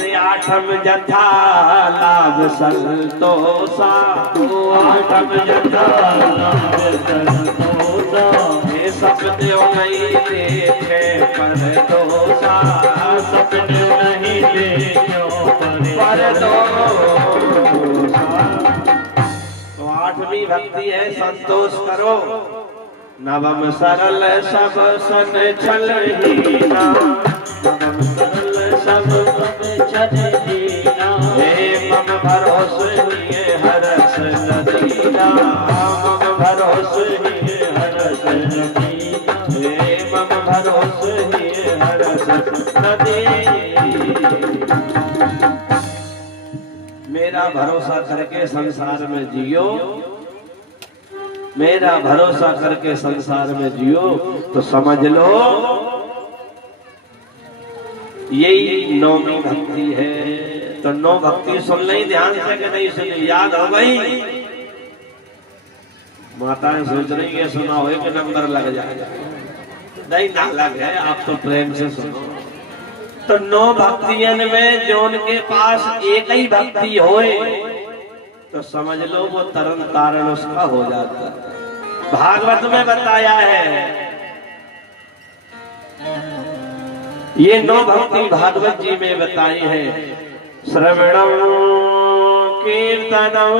अरे आठम जथा लाभ संतोषा, आठम जथा लाभ संतोषा, ये सब देव नहीं देखे पर दोषा, सब देव नहीं देखो पर दोषा। तो आठवीं भक्ति है संतोष करो। नवम सरल सब सन छल हीना, नवम सरल सब छल हीना, हे मम भरोसे हरस नदीना, मम भरोसे हरस नदीना, हे मम भरोसे हरस नदी। मेरा भरोसा करके संसार में जियो, मेरा भरोसा करके संसार में जियो, तो समझ लो यही नौवीं भक्ति है। तो नौ भक्ति सुन ली ध्यान से कि नहीं सुनी, याद हो गई? माताएं सोच रही है सुना हो कि नंबर लग जाएगा, नहीं ना लगे, आप तो प्रेम से सुनो। तो नौ भक्तियन में जो उनके पास एक ही भक्ति होए तो समझ लो वो तरन तारण उसका हो जाता है। भागवत में बताया है ये नौ भक्ति, भागवत जी में बताई है। श्रवणम कीर्तनम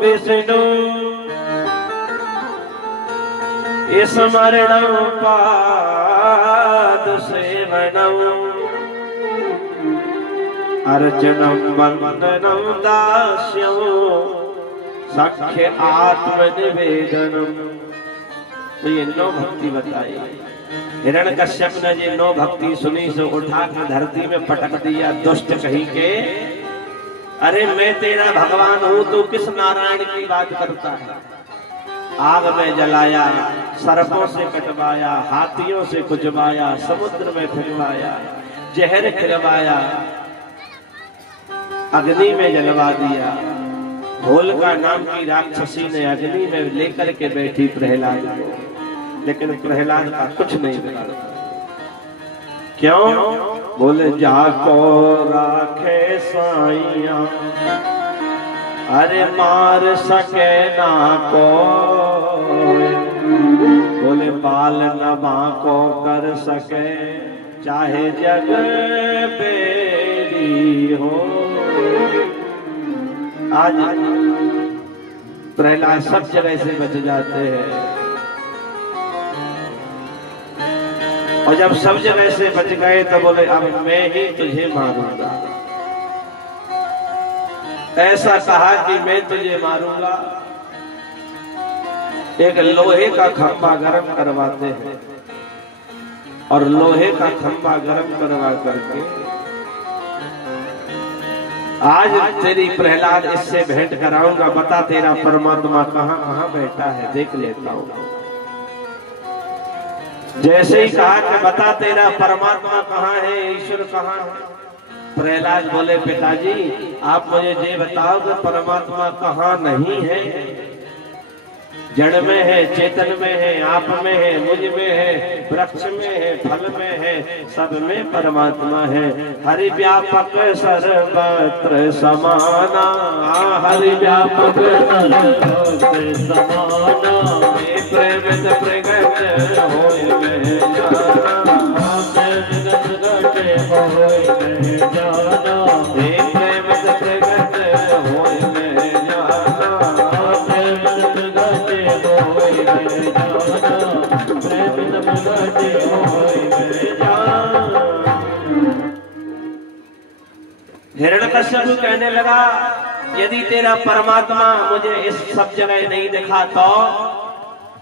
विष्णु, स्मरणम पाद सेवनम, अर्चनम वंदनम दास्यम, सख्य आत्मनिवेदनम। तो ये नौ भक्ति बताई। हिरण्यकश्यप ने ये नौ भक्ति सुनी से उठा कर धरती में पटक दिया दुष्ट कहीं के। अरे मैं तेरा भगवान हूं, तू किस नारायण की बात करता है? आग में जलाया, सर्पों से कटवाया, हाथियों से कुचवाया, समुद्र में फिरवाया, जहर खिलवाया, अग्नि में जलवा दिया। होलिका नाम की राक्षसी ने अग्नि में लेकर के बैठी प्रहलाद को, लेकिन प्रहलाद का कुछ नहीं बिगाड़ा। क्यों? बोले जाको राखे साइया, अरे मार सके ना को, बोले बाल नबा को कर सके, चाहे जग बेरी हो। आज प्रहलाद सब जगह से बच जाते हैं, और जब सब जगह से बच गए तो बोले अब मैं ही तुझे मारूंगा। ऐसा कहा कि मैं तुझे मारूंगा। एक लोहे का खंभा गर्म करवाते हैं, और लोहे का खंभा गर्म करवा करके आज तेरी प्रहलाद इससे भेंट कराऊंगा, बता तेरा परमात्मा कहाँ कहाँ बैठा है, देख लेता हूँ। जैसे ही कहा कि बता तेरा परमात्मा कहाँ है, ईश्वर कहाँ है, प्रहलाद बोले पिताजी आप मुझे ये बताओ कि परमात्मा कहाँ नहीं है? जड़ में है, चेतन में है, आप में है, मुझ में है, वृक्ष में है, फल में है, सब में परमात्मा है। हरि व्यापक सर्वत्र समाना, हरि व्यापक सर्वत्र समाना, प्रेम प्रगट होय में जाना, प्रगट होय में जाना, प्रेम प्रगट होय में जाना, हिरण्यकश्यप कहने लगा यदि तेरा परमात्मा मुझे इस सब जगह नहीं दिखा तो?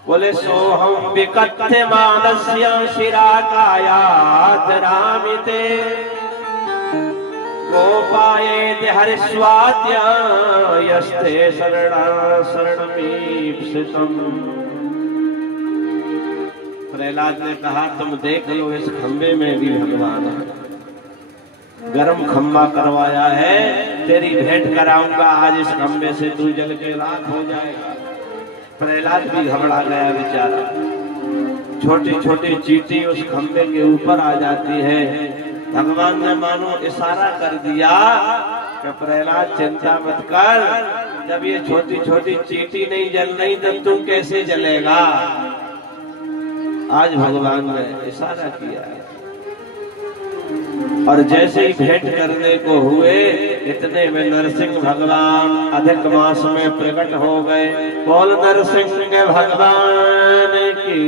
बोले सोहम विकथ्य मानस्य शिरा कायात रामिते, गोपाये हरिस्वाद्य यस्ते शरणमीप्सितम्। प्रहलाद ने कहा तुम देख लो इस खंबे में भी भगवान है, गरम खंबा करवाया है, तेरी भेंट कराऊंगा, आज इस खंबे से तू जल के राख हो जाएगा। प्रहलाद भी घबरा गया बेचारा। छोटी छोटी चींटी उस खंबे के ऊपर आ जाती है, भगवान ने मानो इशारा कर दिया कि प्रहलाद चिंता मत कर, जब ये छोटी छोटी चींटी नहीं जल रही तब तू कैसे जलेगा। आज भगवान ने इशारा किया और जैसे ही भेंट करने को हुए इतने में नरसिंह भगवान अधिक मास में प्रकट हो गए। बोल नरसिंह भगवान की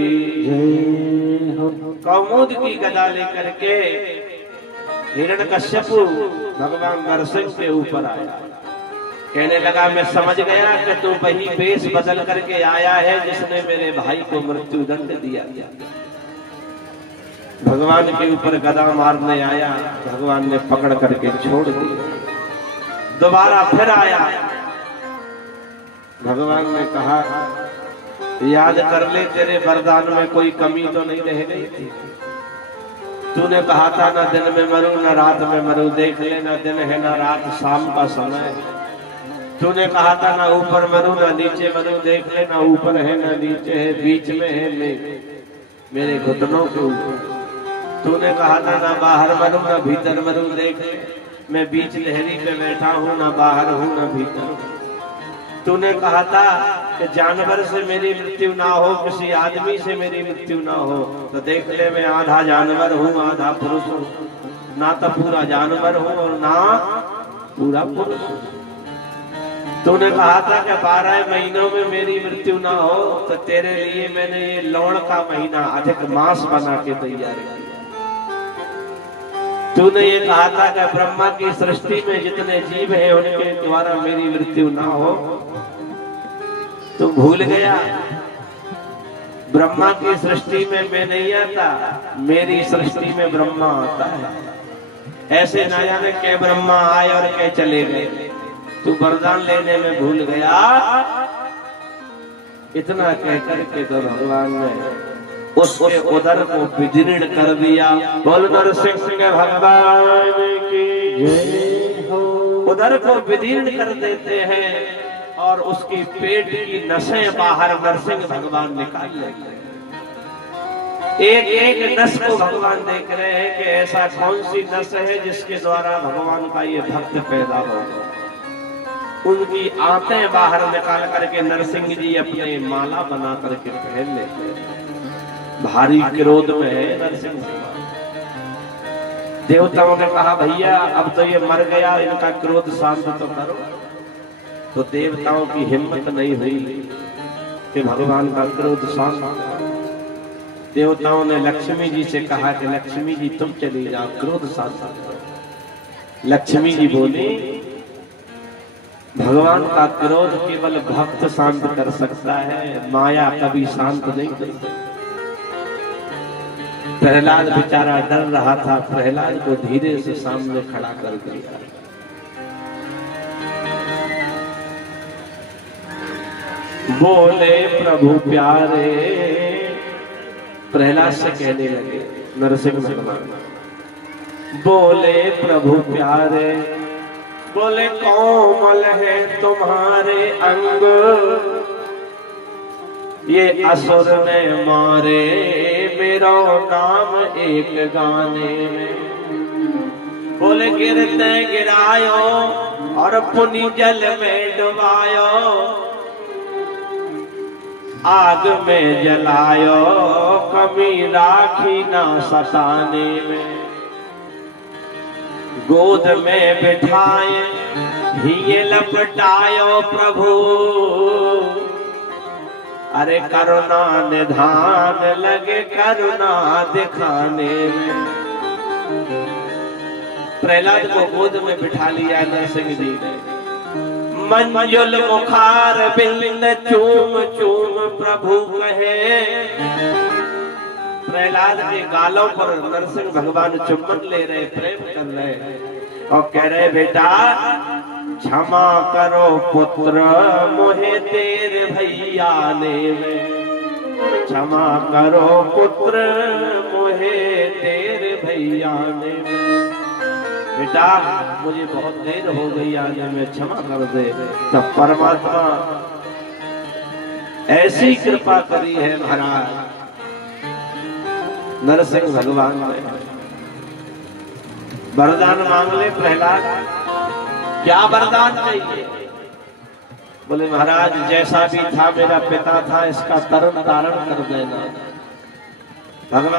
जय हो। कौमुद की गदा लेकर के हिरण्यकश्यपु भगवान नरसिंह के ऊपर आया, कहने लगा मैं समझ गया कि तू वही वेश बदल करके आया है जिसने मेरे भाई को मृत्यु दंड दिया। भगवान के ऊपर गदा मारने आया, भगवान ने पकड़ करके छोड़ दिया। दोबारा फिर आया, भगवान ने कहा याद कर ले तेरे वरदान में कोई कमी तो नहीं रह गई थी। तूने कहा था ना दिन में मरूं न रात में मरूं, देख ले ना दिन है ना रात शाम का समय। तूने कहा था ना ऊपर मरूं ना नीचे मरूं, देख ले ना ऊपर है ना नीचे है, बीच में है मेरे घुटनों के ऊपर। तूने कहा था ना बाहर मरूं ना भीतर मरूं, देख ले मैं बीच लहरी पे बैठा हूं, ना बाहर हूं ना भीतर। तूने कहा था कि जानवर से मेरी मृत्यु ना हो, किसी आदमी से मेरी मृत्यु ना हो, तो देख ले मैं आधा जानवर हूँ आधा पुरुष हूँ, ना तो पूरा जानवर हूँ और ना पूरा पुरुष हूँ। तूने कहा था कि 12 महीनों में मेरी मृत्यु ना हो, तो तेरे लिए मैंने ये लौड़ का महीना अधिक मास बना के तैयार किया। तूने ये कहा था कि ब्रह्मा की सृष्टि में जितने जीव हैं उनके द्वारा मेरी मृत्यु ना हो। तू भूल गया ब्रह्मा की सृष्टि में मैं नहीं आता, मेरी सृष्टि में ब्रह्मा आता है। ऐसे ना जाने के ब्रह्मा आए और के चले गए, तू वरदान लेने में भूल गया। इतना कहकर के तो भगवान ने उसके उदर को विदीर्ण कर दिया। बोल नरसिंह भगवान की जय हो। उदर को विदीर्ण कर देते हैं और उसकी पेट की नसें बाहर नरसिंह भगवान निकाल लेते हैं। एक एक नस को भगवान देख रहे हैं कि ऐसा कौन सी नस है जिसके द्वारा भगवान का ये भक्त पैदा हो। उनकी आंतें बाहर निकाल करके नरसिंह जी अपने माला बना करके पहन लेते हैं। भारी क्रोध में है नरसिंह भगवान। देवताओं ने कहा भैया अब तो ये मर गया, इनका क्रोध शांत तो करो। तो देवताओं की हिम्मत नहीं हुई कि भगवान का क्रोध शांत करो। देवताओं ने लक्ष्मी जी से कहा कि लक्ष्मी जी तुम चली जाओ, क्रोध शांत करो। लक्ष्मी जी बोली भगवान का क्रोध केवल भक्त शांत कर सकता है, माया कभी शांत नहीं कर सकती। प्रहलाद बेचारा डर रहा था, प्रहलाद को धीरे से सामने खड़ा कर दिया। बोले प्रभु प्यारे, प्रहलाद से कहने लगे नरसिंह भगवान। बोले प्रभु प्यारे, बोले कोमल है तुम्हारे अंग, ये असुर ने मारे मेरा नाम एक गाने में। बोले गिरते गिरायो और पुनि जल में डुबायो, आग में जलायो कभी राखी ना सताने में। गोद में बिठाए हिये लपटायो प्रभु, अरे करुणा निधान लगे करुणा दिखाने में। प्रहलाद को गोद में बिठा लिया नरसिंह जी ने। मंजुल मुखार बिंद चूम चूम प्रभु कहे। प्रहलाद के गालों पर नरसिंह भगवान चुम्बन ले रहे, प्रेम कर रहे और कह रहे बेटा क्षमा करो पुत्र मोहे तेरे भैया ने। क्षमा करो पुत्र मोहे तेरे भैया ने। बेटा मुझे बहुत देर हो गई आने में, क्षमा कर दे। तब परमात्मा ऐसी कृपा करी है महाराज नरसिंह भगवान ने। वरदान मांग ले प्रहलाद, क्या वरदान चाहिए? बोले महाराज जैसा भी था मेरा पिता था, इसका तरण तारण कर देना। भगवान